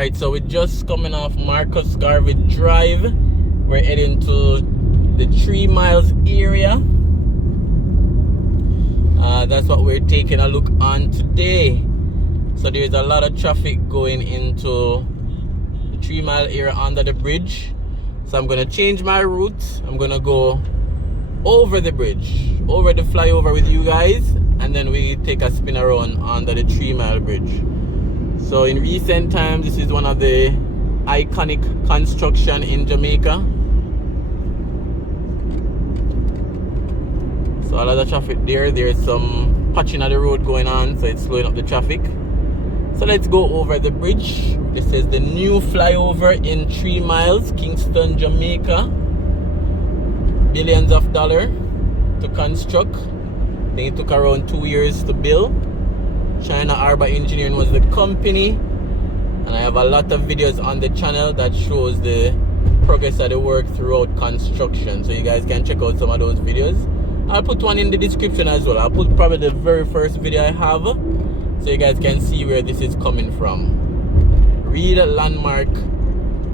Alright, so we're just coming off Marcus Garvey Drive. We're heading to the 3 miles area. That's what we're taking a look on today. So there's a lot of traffic going into the 3 mile area under the bridge. So I'm gonna change my route. I'm gonna go over the bridge, over the flyover with you guys, and then we take a spin around under the 3 mile bridge. So in recent times, this is one of the iconic construction in Jamaica. So a lot of traffic there. There's some patching of the road going on, so it's slowing up the traffic. So let's go over the bridge. This is the new flyover in 3 miles, Kingston, Jamaica. Billions of dollars to construct. I think it took around 2 years to build. China Arbor Engineering was the company, and I have a lot of videos on the channel that shows the progress of the work throughout construction, so you guys can check out some of those videos. I'll put one in the description as well. I'll put probably the very first video I have, so you guys can see where this is coming from. Real landmark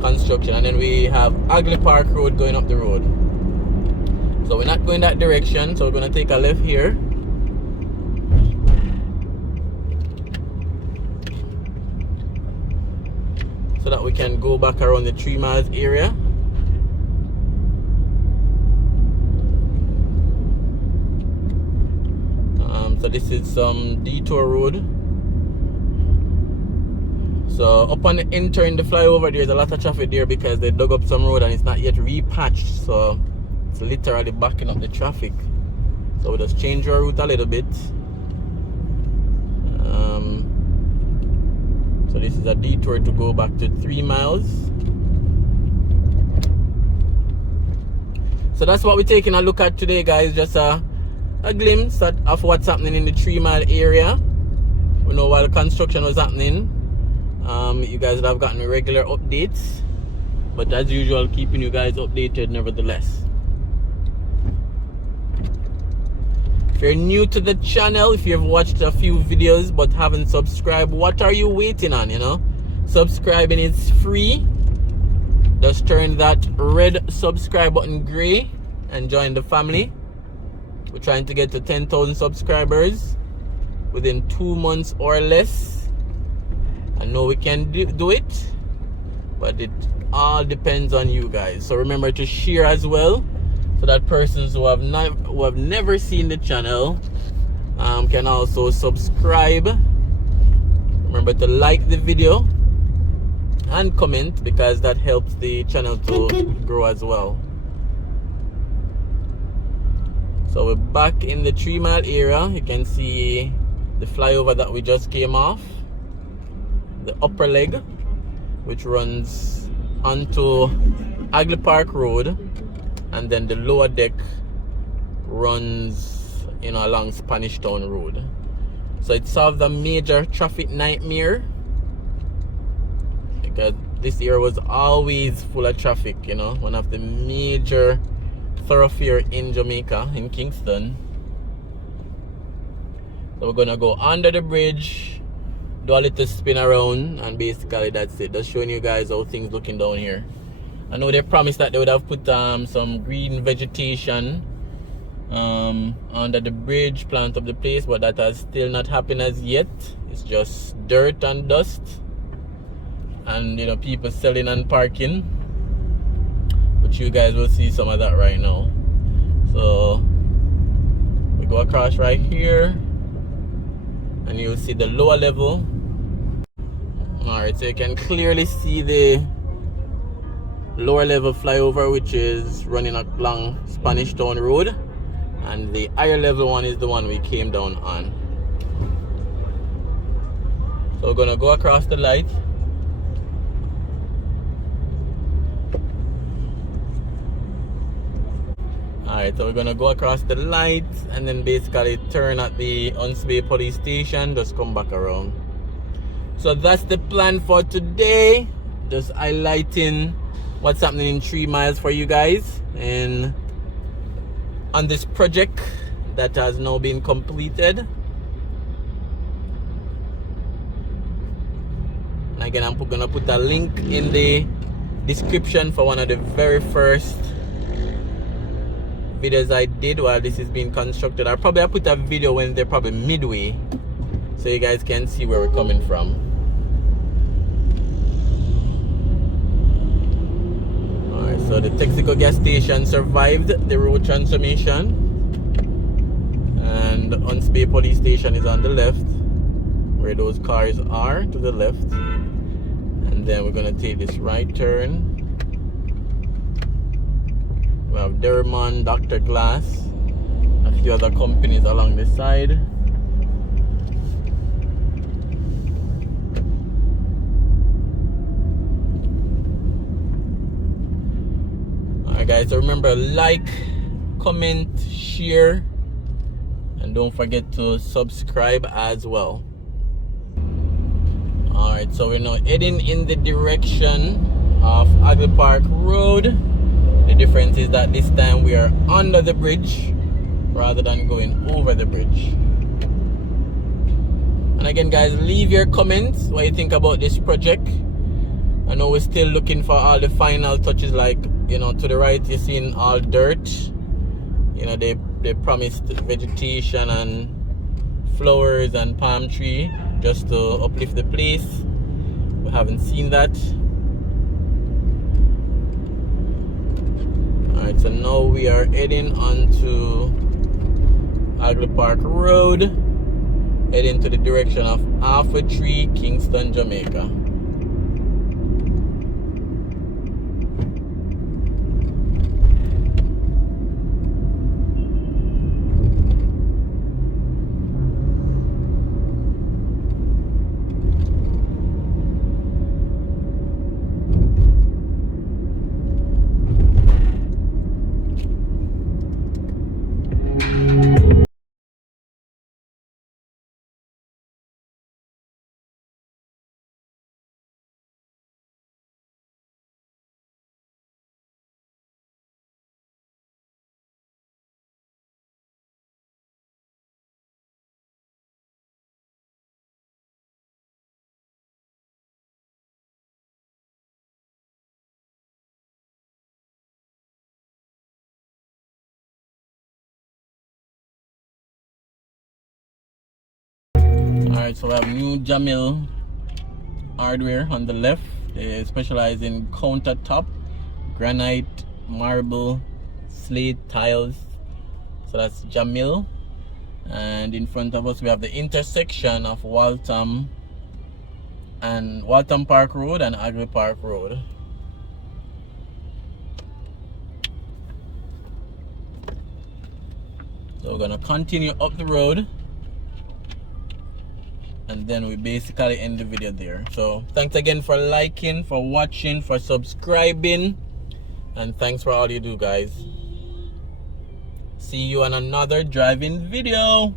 construction. And then we have Agley Park Road going up the road. So we're not going that direction, so we're going to take a left here. So that we can go back around the 3 miles area. So this is some detour road. So upon entering the flyover, there's a lot of traffic there because they dug up some road and it's not yet repatched. So it's literally backing up the traffic. So we'll just change our route a little bit. So this is a detour to go back to 3 miles. So that's what we're taking a look at today, guys. Just a glimpse of what's happening in the 3 mile area. We know while construction was happening, you guys would have gotten regular updates, but as usual, keeping you guys updated nevertheless. If you're new to the channel, if you've watched a few videos but haven't subscribed, what are you waiting on? Subscribing is free. Just turn that red subscribe button gray and join the family. We're trying to get to 10,000 subscribers within 2 months or less. I know we can do it, but it all depends on you guys. So remember to share as well, so that persons who have never seen the channel can also subscribe. Remember to like the video and comment, because that helps the channel to grow as well. So we're back in the 3 mile area. You can see the flyover that we just came off, the upper leg, which runs onto Agley Park Road, and then the lower deck runs along Spanish Town Road. So it solved a major traffic nightmare, because this area was always full of traffic. One of the major thoroughfare in Jamaica, in Kingston. So we're gonna go under the bridge, do a little spin around, and basically that's it. Just showing you guys how things looking down here. I know they promised that they would have put some green vegetation under the bridge, plant up the place, but that has still not happened as yet. It's just dirt and dust, and people selling and parking. But you guys will see some of that right now. So we go across right here, and you'll see the lower level. Alright, so you can clearly see the lower level flyover, which is running along Spanish Town Road, and the higher level one is the one we came down on. So we're gonna go across the light. Alright, so we're gonna go across the light and then basically turn at the Unsbay police station, just come back around. So that's the plan for today. Just highlighting what's happening in 3 miles for you guys, and on this project that has now been completed. again, I'm gonna put a link in the description for one of the very first videos I did while this is being constructed. I'll put a video when they're probably midway, so you guys can see where we're coming from. Alright, so the Texaco gas station survived the road transformation, and the Huntsville police station is on the left, where those cars are to the left. And then we're gonna take this right turn. We have Derman, Dr. Glass, a few other companies along this side. Alright guys, so remember, like, comment, share, and don't forget to subscribe as well. Alright, so we're now heading in the direction of Agley Park Road. The difference is that this time we are under the bridge rather than going over the bridge. And again guys, leave your comments what you think about this project. I know we're still looking for all the final touches, like, you know, to the right you're seeing all dirt. You know, they promised vegetation and flowers and palm tree just to uplift the place. We haven't seen that. Alright, so now we are heading onto Agley Park Road, heading to the direction of Alpha Tree, Kingston, Jamaica. Alright, so we have new Jamil hardware on the left. They specialize in countertop, granite, marble, slate, tiles. So that's Jamil. And in front of us we have the intersection of Waltham Park Road and Agley Park Road. So we're gonna continue up the road, and then we basically end the video there. So thanks again for liking, for watching, for subscribing, and thanks for all you do guys. See you on another driving video.